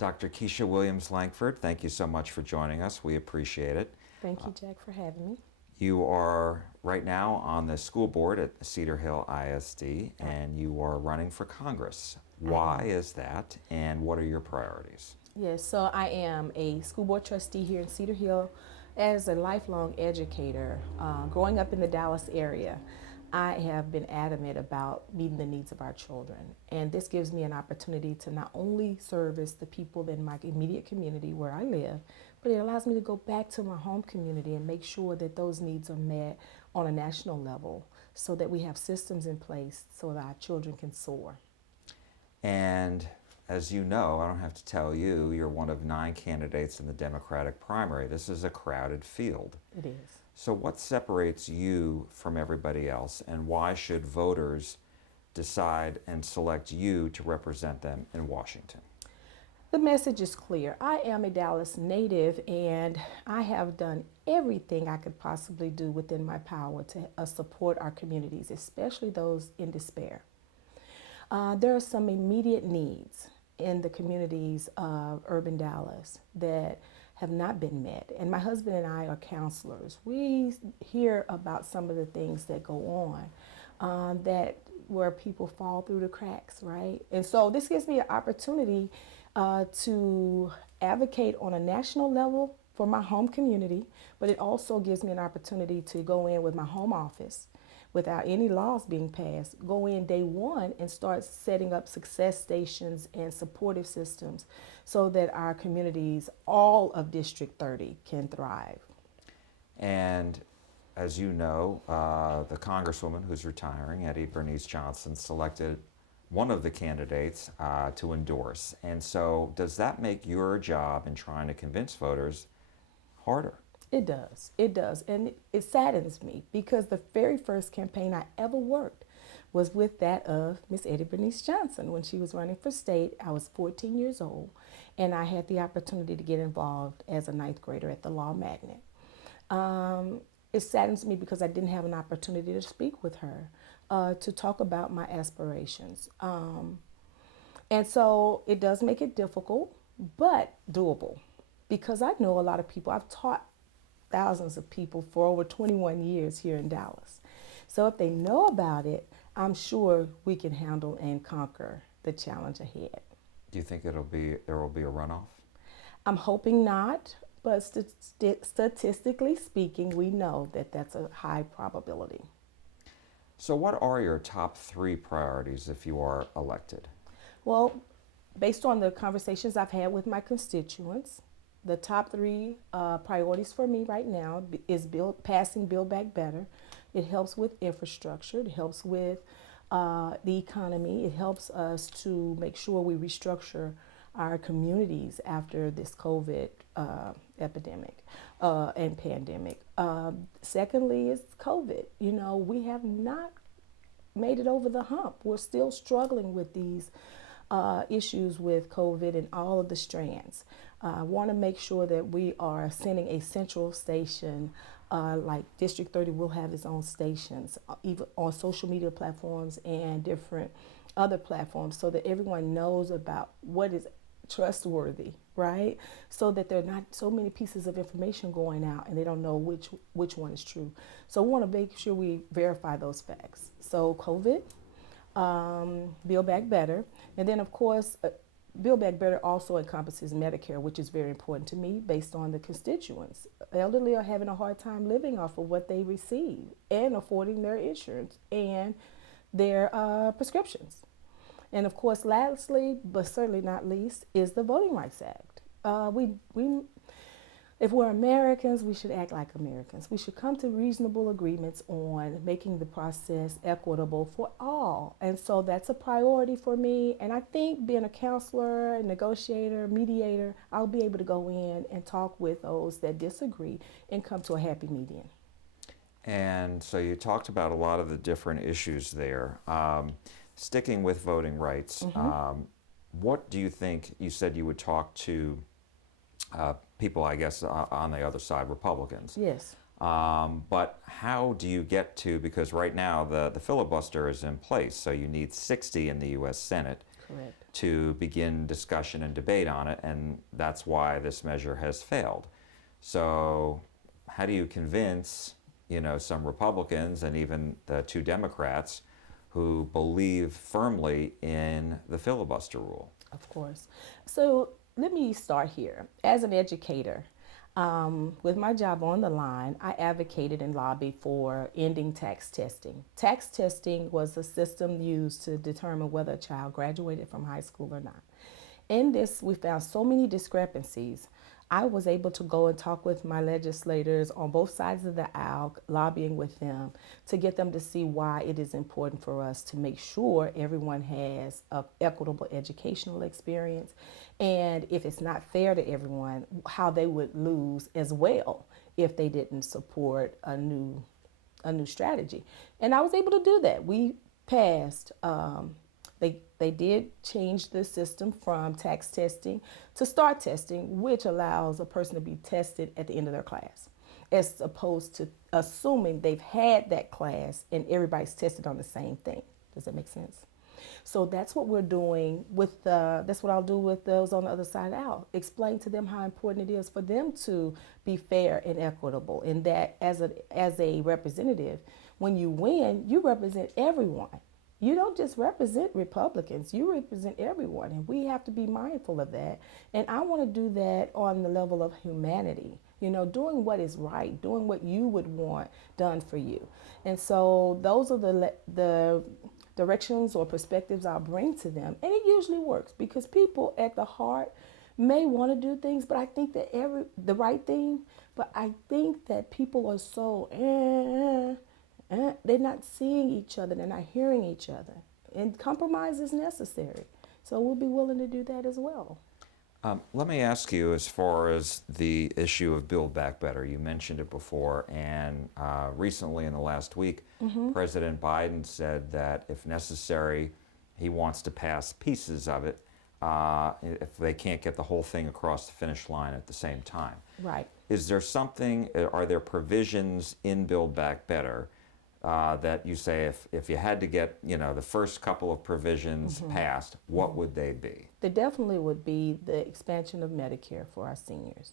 Dr. Keisha Williams-Lankford, thank you so much for joining us. We appreciate it. Thank you, Jack, for having me. You are right now on the school board at Cedar Hill ISD, and you are running for Congress. Why is that, and what are your priorities? Yes, so I am a school board trustee here in Cedar Hill. As a lifelong educator, growing up in the Dallas area, I have been adamant about meeting the needs of our children. And this gives me an opportunity to not only service the people in my immediate community where I live, but it allows me to go back to my home community and make sure that those needs are met on a national level so that we have systems in place so that our children can soar. And as you know, I don't have to tell you, you're one of 9 candidates in the Democratic primary. This is a crowded field. It is. So what separates you from everybody else, and why should voters decide and select you to represent them in Washington? The message is clear. I am a Dallas native, and I have done everything I could possibly do within my power to support our communities, especially those in despair. There are some immediate needs in the communities of urban Dallas that have not been met. And my husband and I are counselors. We hear about some of the things that go on that where people fall through the cracks, right? And so this gives me an opportunity to advocate on a national level for my home community, but it also gives me an opportunity to go in with my home office without any laws being passed, go in day one and start setting up success stations and supportive systems so that our communities, all of District 30, can thrive. And as you know, the Congresswoman who's retiring, Eddie Bernice Johnson, selected one of the candidates to endorse. And so does that make your job in trying to convince voters harder? It does. It does. And it saddens me because the very first campaign I ever worked was with that of Miss Eddie Bernice Johnson. When she was running for state, I was 14 years old, and I had the opportunity to get involved as a 9th grader at the Law Magnet. It saddens me because I didn't have an opportunity to speak with her, to talk about my aspirations. And so it does make it difficult, but doable, because I know a lot of people. I've taught thousands of people for over 21 years here in Dallas. So if they know about it, I'm sure we can handle and conquer the challenge ahead. Do you think there will be a runoff? I'm hoping not, but statistically speaking, we know that that's a high probability. So what are your top 3 priorities if you are elected? Well, based on the conversations I've had with my constituents, the top 3 priorities for me right now is passing Build Back Better. It helps with infrastructure. It helps with the economy. It helps us to make sure we restructure our communities after this COVID epidemic and pandemic. Secondly is COVID. You know, we have not made it over the hump. We're still struggling with these issues with COVID and all of the strands. I want to make sure that we are sending a central station, like District 30 will have its own stations, even on social media platforms and different other platforms, so that everyone knows about what is trustworthy, right? So that there are not so many pieces of information going out and they don't know which one is true. So we want to make sure we verify those facts. So COVID, Build Back Better, and then of course, Build Back Better also encompasses Medicare, which is very important to me based on the constituents. Elderly are having a hard time living off of what they receive and affording their insurance and their prescriptions. And of course, lastly, but certainly not least, is the Voting Rights Act. If we're Americans, we should act like Americans. We should come to reasonable agreements on making the process equitable for all. And so that's a priority for me. And I think being a counselor, a negotiator, mediator, I'll be able to go in and talk with those that disagree and come to a happy median. And so you talked about a lot of the different issues there. Sticking with voting rights, what do you think? You said you would talk to people, I guess, on the other side, Republicans. Yes. But how do you get to, because right now the filibuster is in place, so you need 60 in the U.S. Senate. Correct. to begin discussion and debate on it, and that's why this measure has failed. So how do you convince, some Republicans and even the two Democrats who believe firmly in the filibuster rule? Of course. So let me start here. As an educator, with my job on the line, I advocated and lobbied for ending tax testing. Tax testing was a system used to determine whether a child graduated from high school or not. In this, we found so many discrepancies. I was able to go and talk with my legislators on both sides of the aisle, lobbying with them to get them to see why it is important for us to make sure everyone has an equitable educational experience. And if it's not fair to everyone, how they would lose as well if they didn't support a new strategy. And I was able to do that. We passed. They did change the system from tax testing to STAR testing, which allows a person to be tested at the end of their class, as opposed to assuming they've had that class and everybody's tested on the same thing. Does that make sense? So that's what we're doing with that's what I'll do with those on the other side out. Explain to them how important it is for them to be fair and equitable, and that as a representative, when you win, you represent everyone. You don't just represent Republicans, you represent everyone, and we have to be mindful of that. And I want to do that on the level of humanity, doing what is right, doing what you would want done for you. And so those are the directions or perspectives I'll bring to them. And it usually works because people at the heart may want to do things, but I think that the right thing, but I think that people are so they're not seeing each other, they're not hearing each other. And compromise is necessary. So we'll be willing to do that as well. Let me ask you, as far as the issue of Build Back Better, you mentioned it before, and recently in the last week, President Biden said that if necessary, he wants to pass pieces of it if they can't get the whole thing across the finish line at the same time. Right. Is there are there provisions in Build Back Better that you say if you had to get the first couple of provisions passed, what would they be? There definitely would be the expansion of Medicare for our seniors.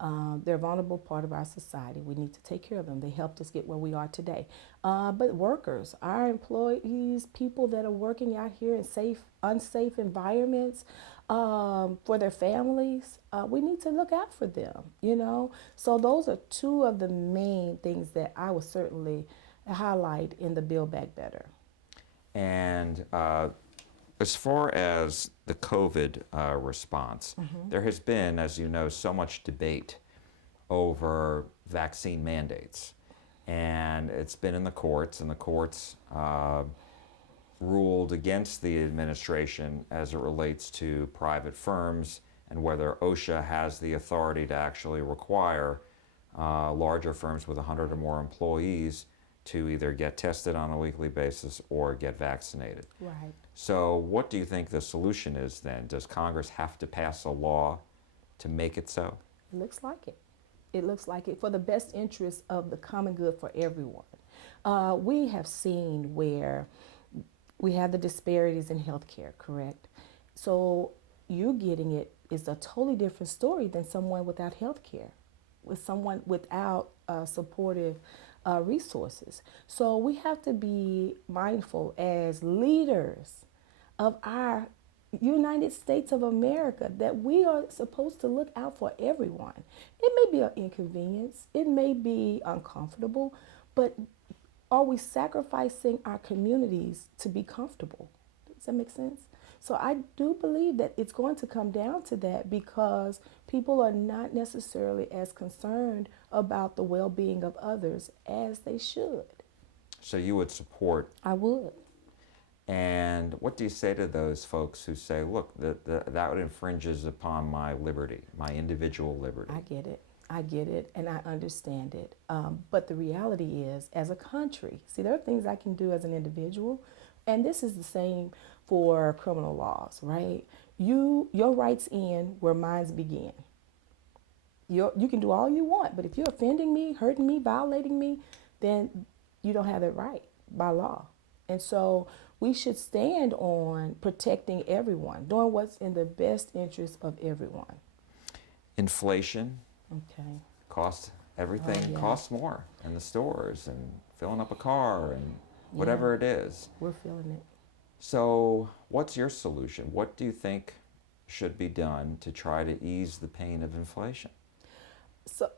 They're a vulnerable part of our society. We need to take care of them. They helped us get where we are today. But workers, our employees, people that are working out here in unsafe environments for their families, we need to look out for them, So those are two of the main things that I would certainly highlight in the Build Back Better. And as far as the COVID response, there has been, as you know, so much debate over vaccine mandates. And it's been in the courts, and the courts ruled against the administration as it relates to private firms and whether OSHA has the authority to actually require larger firms with 100 or more employees to either get tested on a weekly basis or get vaccinated. Right. So what do you think the solution is then? Does Congress have to pass a law to make it so? It looks like it. It looks like it for the best interest of the common good for everyone. We have seen where we have the disparities in healthcare, correct? So you getting it is a totally different story than someone without healthcare, with someone without supportive resources. So we have to be mindful as leaders of our United States of America that we are supposed to look out for everyone. It may be an inconvenience, it may be uncomfortable, but are we sacrificing our communities to be comfortable? Does that make sense? So I do believe that it's going to come down to that because people are not necessarily as concerned about the well-being of others as they should. So you would support? I would. And what do you say to those folks who say, look, that infringes upon my liberty, my individual liberty? I get it, and I understand it. But the reality is, as a country, see, there are things I can do as an individual, and this is the same for criminal laws, right? Your rights end where mine begin. You can do all you want, but if you're offending me, hurting me, violating me, then you don't have that right by law. And so we should stand on protecting everyone, doing what's in the best interest of everyone. Inflation Okay. costs, everything yeah. costs more in the stores and filling up a car and whatever it is. We're feeling it. So what's your solution? What do you think should be done to try to ease the pain of inflation? So,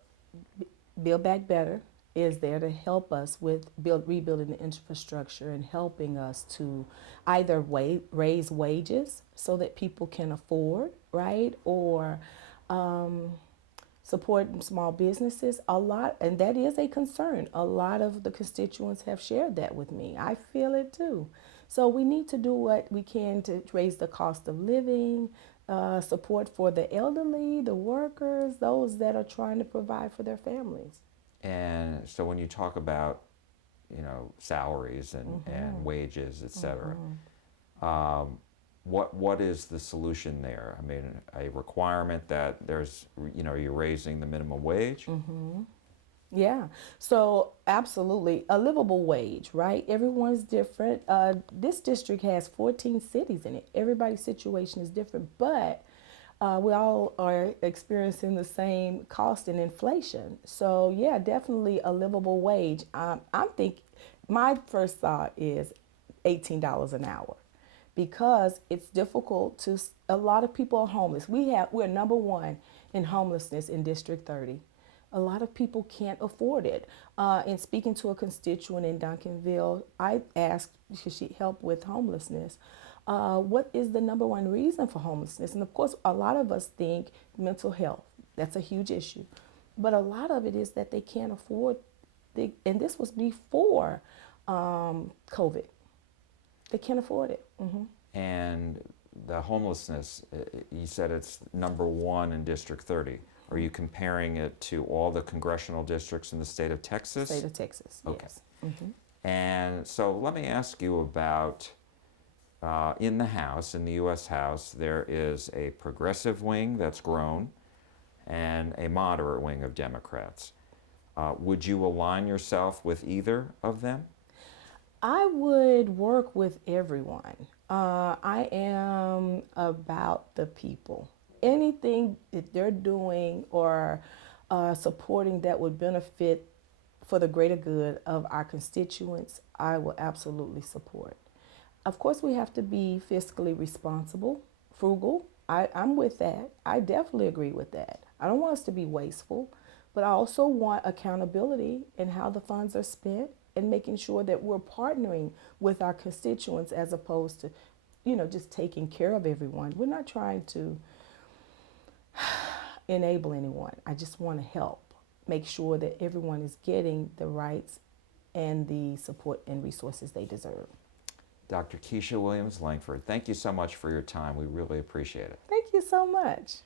Build Back Better is there to help us with rebuilding the infrastructure and helping us to either raise wages so that people can afford, right, or support small businesses. And that is a concern. A lot of the constituents have shared that with me. I feel it too. So we need to do what we can to raise the cost of living, support for the elderly, the workers, those that are trying to provide for their families. And so when you talk about, salaries and wages, et cetera, what is the solution there? I mean, a requirement that there's, you're raising the minimum wage? Yeah, so absolutely. A livable wage, right? Everyone's different. This district has 14 cities in it. Everybody's situation is different, but we all are experiencing the same cost and inflation. So yeah, definitely a livable wage. I'm thinking, my first thought is $18 an hour, because it's difficult to, a lot of people are homeless. We're number one in homelessness in District 30. A lot of people can't afford it. In speaking to a constituent in Duncanville, I asked, should she help with homelessness? What is the number one reason for homelessness? And of course, a lot of us think mental health. That's a huge issue. But a lot of it is that they can't afford, and this was before COVID. They can't afford it. And the homelessness, you said it's number one in District 30. Are you comparing it to all the congressional districts in the state of Texas? State of Texas, Okay. yes. And so let me ask you about, in the House, in the U.S. House, there is a progressive wing that's grown and a moderate wing of Democrats. Would you align yourself with either of them? I would work with everyone. I am about the people. Anything that they're doing or supporting that would benefit for the greater good of our constituents, I will absolutely support. Of course, we have to be fiscally responsible, frugal. I'm with that. I definitely agree with that. I don't want us to be wasteful, but I also want accountability in how the funds are spent and making sure that we're partnering with our constituents as opposed to, just taking care of everyone. We're not trying to enable anyone. I just want to help make sure that everyone is getting the rights and the support and resources they deserve. Dr. Keisha Williams-Lankford, thank you so much for your time. We really appreciate it. Thank you so much.